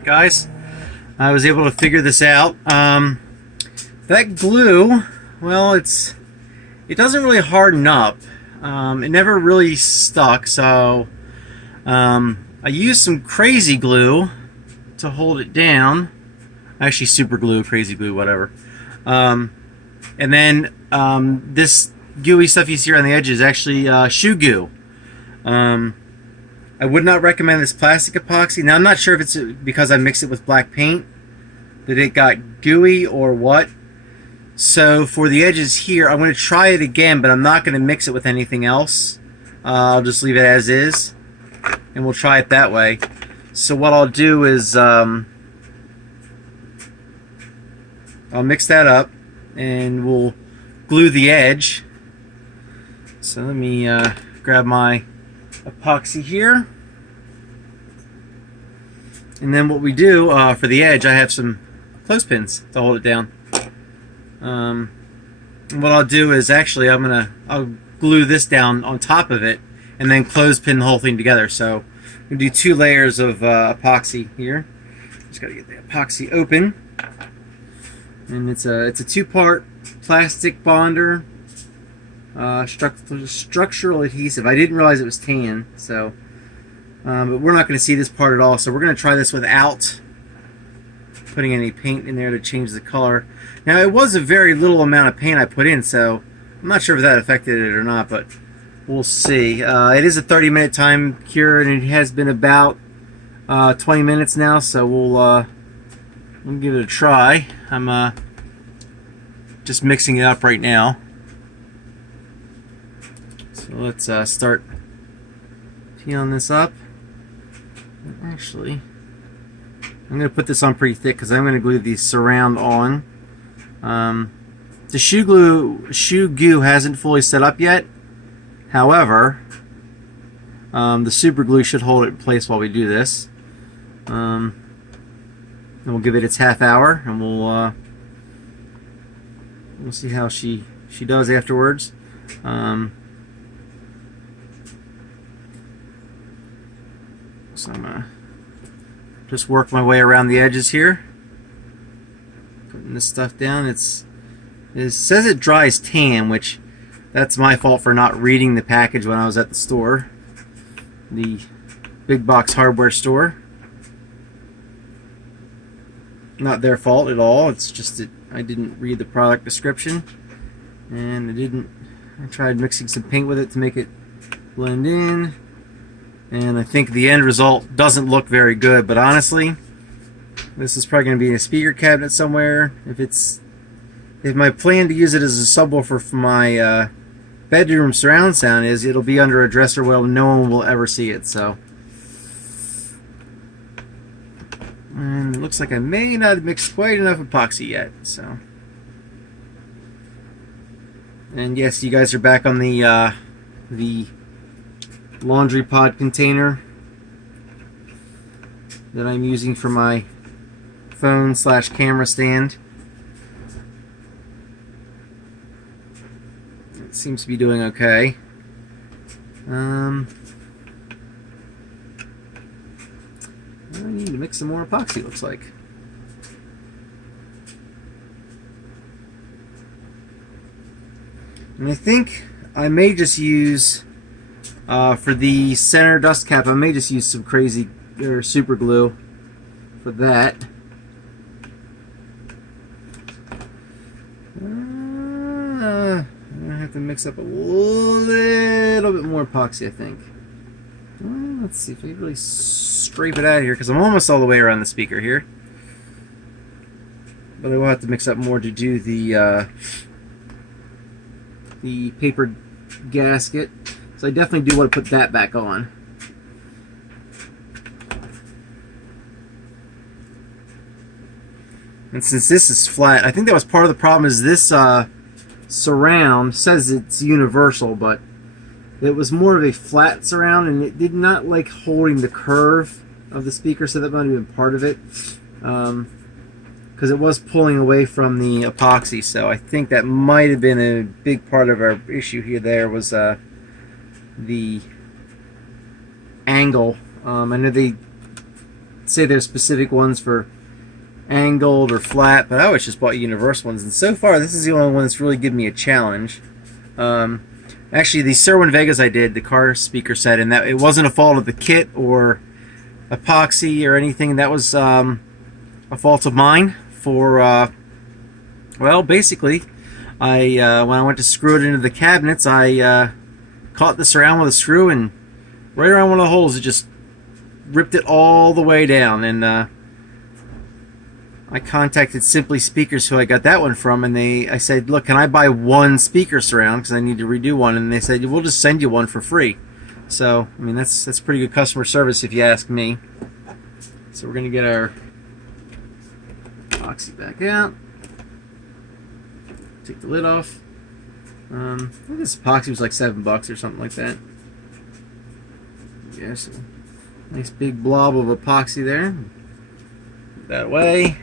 Hey guys, I was able to figure this out. That glue, well, it doesn't really harden up. It never really stuck, so I used some crazy glue to hold it down. Actually, super glue, crazy glue, whatever. And then this gooey stuff you see around the edges is actually shoe goo. I would not recommend this plastic epoxy. Now, I'm not sure if it's because I mixed it with black paint that it got gooey or what. So for the edges here, I'm going to try it again, but I'm not going to mix it with anything else. I'll just leave it as is, and we'll try it that way. So what I'll do is I'll mix that up, and we'll glue the edge. So let me grab my epoxy here, and then what we do for the edge, I have some clothespins to hold it down. What I'll do is actually I'll glue this down on top of it and then clothespin the whole thing together. So we do 2 layers of epoxy here. Just gotta get the epoxy open, and it's a 2-part plastic bonder. Structural adhesive. I didn't realize it was tan, so but we're not going to see this part at all, so we're going to try this without putting any paint in there to change the color. Now, it was a very little amount of paint I put in, so I'm not sure if that affected it or not, but we'll see. It is a 30-minute time cure, and it has been about 20 minutes now, so we'll give it a try. I'm just mixing it up right now. So let's start peeling this up. Actually, I'm going to put this on pretty thick because I'm going to glue the surround on. The shoe goo hasn't fully set up yet. However, the super glue should hold it in place while we do this. And we'll give it its half hour, and we'll see how she does afterwards. So I'm gonna just work my way around the edges here, putting this stuff down. It says it dries tan, which that's my fault for not reading the package when I was at the store, the big box hardware store. Not their fault at all. It's just that I didn't read the product description, and I tried mixing some paint with it to make it blend in. And I think the end result doesn't look very good, but honestly, this is probably going to be in a speaker cabinet somewhere. If my plan to use it as a subwoofer for my bedroom surround sound is, it'll be under a dresser where no one will ever see it. So, and it looks like I may not have mixed quite enough epoxy yet. So, and yes, you guys are back on the laundry pod container that I'm using for my phone / camera stand. It seems to be doing okay. I need to mix some more epoxy, looks like. And I think I may just use for the center dust cap, I may just use some crazy or super glue for that. I'm gonna have to mix up a little bit more epoxy, I think. Let's see if we really scrape it out of here, because I'm almost all the way around the speaker here. But I will have to mix up more to do the paper gasket. So I definitely do want to put that back on. And since this is flat, I think that was part of the problem, is this surround says it's universal, but it was more of a flat surround, and it did not like holding the curve of the speaker, so that might have been part of it. Because it was pulling away from the epoxy, so I think that might have been a big part of our issue here. There was the angle. I know they say there's specific ones for angled or flat, but I always just bought universal ones, and so far this is the only one that's really given me a challenge. Actually, the Serwin Vegas I did, the car speaker set, and that it wasn't a fault of the kit or epoxy or anything. That was a fault of mine for, well, basically, when I went to screw it into the cabinets, I caught the surround with a screw, and right around one of the holes, it just ripped it all the way down. And I contacted Simply Speakers, who I got that one from, and I said, look, can I buy one speaker surround because I need to redo one? And they said, we'll just send you one for free. So, I mean, that's pretty good customer service if you ask me. So we're going to get our epoxy back out. Take the lid off. I think this epoxy was like $7 or something like that. Yeah, so nice big blob of epoxy there. That way.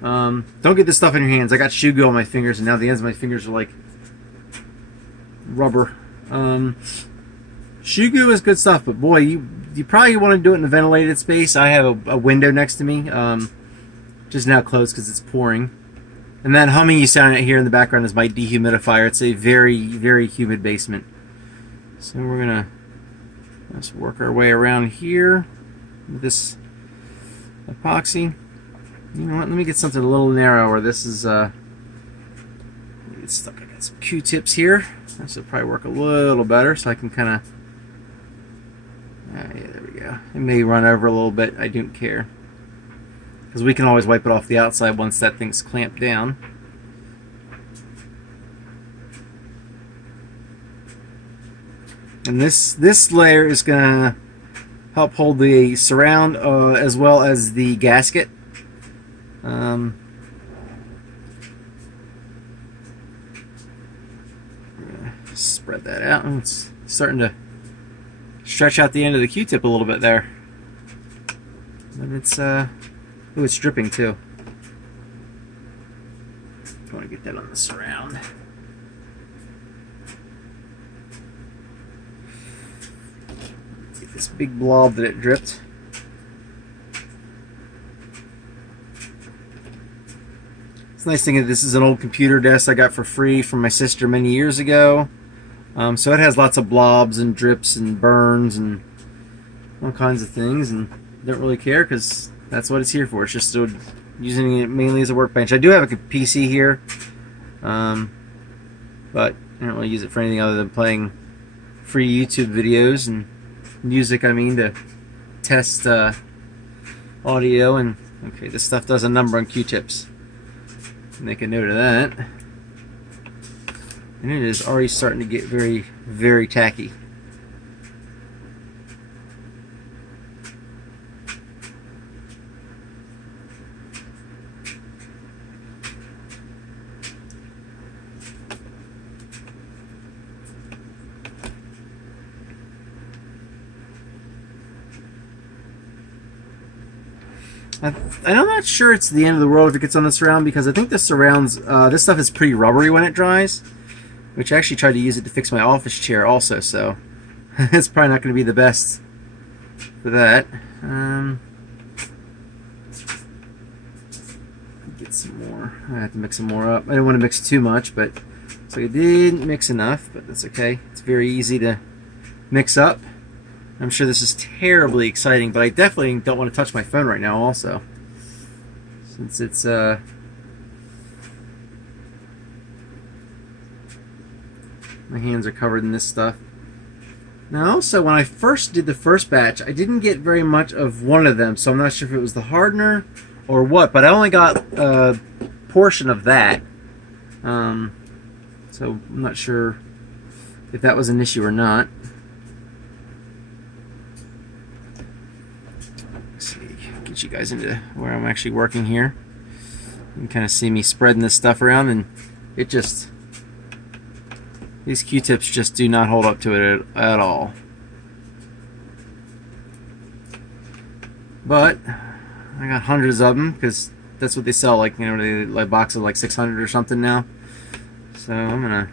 Don't get this stuff in your hands. I got shoe goo on my fingers, and now the ends of my fingers are like rubber. Shoe goo is good stuff, but boy, you probably want to do it in a ventilated space. I have a window next to me, just now closed because it's pouring. And that humming you sound here in the background is my dehumidifier. It's a very, very humid basement. So we're gonna just work our way around here with this epoxy. You know what? Let me get something a little narrower. This is get stuck. I got some Q-tips here. This will probably work a little better, so I can kind of. Yeah, there we go. It may run over a little bit. I don't care, because we can always wipe it off the outside once that thing's clamped down. And this layer is gonna help hold the surround as well as the gasket. Spread that out. It's starting to stretch out the end of the Q-tip a little bit there. And it's it's dripping too. I want to get that on the surround. Get this big blob that it dripped. It's a nice thing that this is an old computer desk I got for free from my sister many years ago. So it has lots of blobs and drips and burns and all kinds of things, and don't really care because that's what it's here for. It's just using it mainly as a workbench. I do have a PC here, but I don't really use it for anything other than playing free YouTube videos and music, I mean, to test audio. And okay, this stuff does a number on Q-tips. Make a note of that. And it is already starting to get very, very tacky. I'm not sure it's the end of the world if it gets on the surround, because I think the surrounds, this stuff is pretty rubbery when it dries, which I actually tried to use it to fix my office chair also, so it's probably not going to be the best for that. Get some more. I have to mix some more up. I didn't want to mix too much, but so I didn't mix enough, but that's okay. It's very easy to mix up. I'm sure this is terribly exciting, but I definitely don't want to touch my phone right now also, since it's my hands are covered in this stuff. Now also, when I first did the first batch, I didn't get very much of one of them, so I'm not sure if it was the hardener or what, but I only got a portion of that, so I'm not sure if that was an issue or not. Get you guys into where I'm actually working here. You can kind of see me spreading this stuff around, and it just, these Q-tips just do not hold up to it at all. But I got hundreds of them because that's what they sell, like, you know, they like box of like 600 or something now. So I'm gonna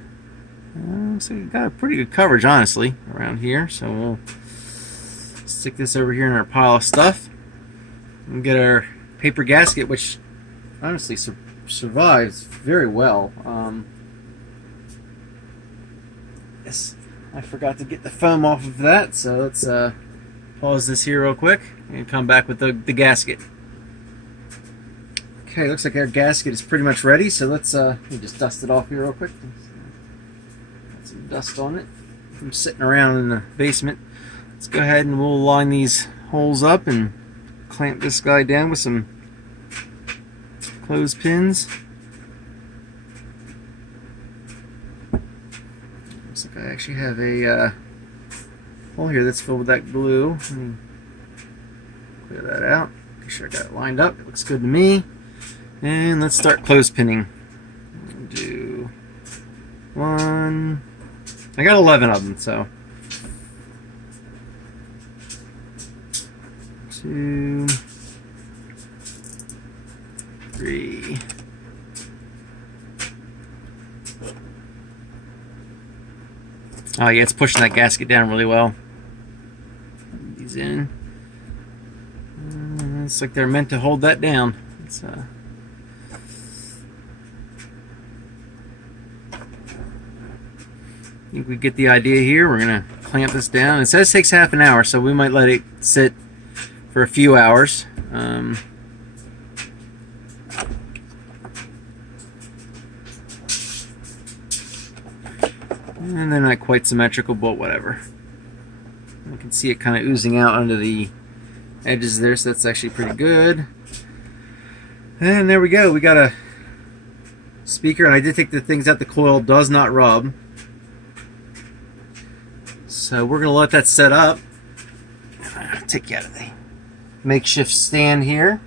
so we got a pretty good coverage honestly around here, so we'll stick this over here in our pile of stuff. and get our paper gasket, which honestly survives very well. Yes, I forgot to get the foam off of that, so let's pause this here real quick and come back with the gasket. Okay, looks like our gasket is pretty much ready, so let's let me just dust it off here real quick. Got some dust on it from sitting around in the basement. Let's go ahead and we'll line these holes up and clamp this guy down with some clothespins. Looks like I actually have a hole here that's filled with that glue. Let me clear that out. Make sure I got it lined up. It looks good to me. And let's start clothespinning. We'll do one. I got 11 of them, so 2, 3. Oh yeah, it's pushing that gasket down really well. Put these in. Looks like they're meant to hold that down. It's, I think we get the idea here. We're going to clamp this down. It says it takes half an hour, so we might let it sit for a few hours. And they're not quite symmetrical, but whatever. You can see it kind of oozing out under the edges there, so that's actually pretty good. And there we go. We got a speaker, and I did take the things out. The coil does not rub. So we're going to let that set up. I'll take you out of the makeshift stand here.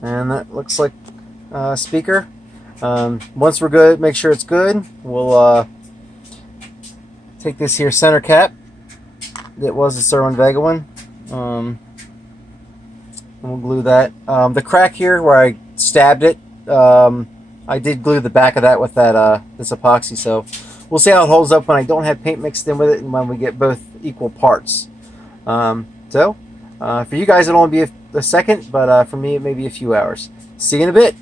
And that looks like a speaker. Once we're good, make sure it's good. We'll take this here center cap. That was a Serwin Vega one. And we'll glue that. The crack here where I stabbed it, I did glue the back of that with that this epoxy. So we'll see how it holds up when I don't have paint mixed in with it and when we get both equal parts. For you guys it'll only be a second, but for me it may be a few hours. See you in a bit.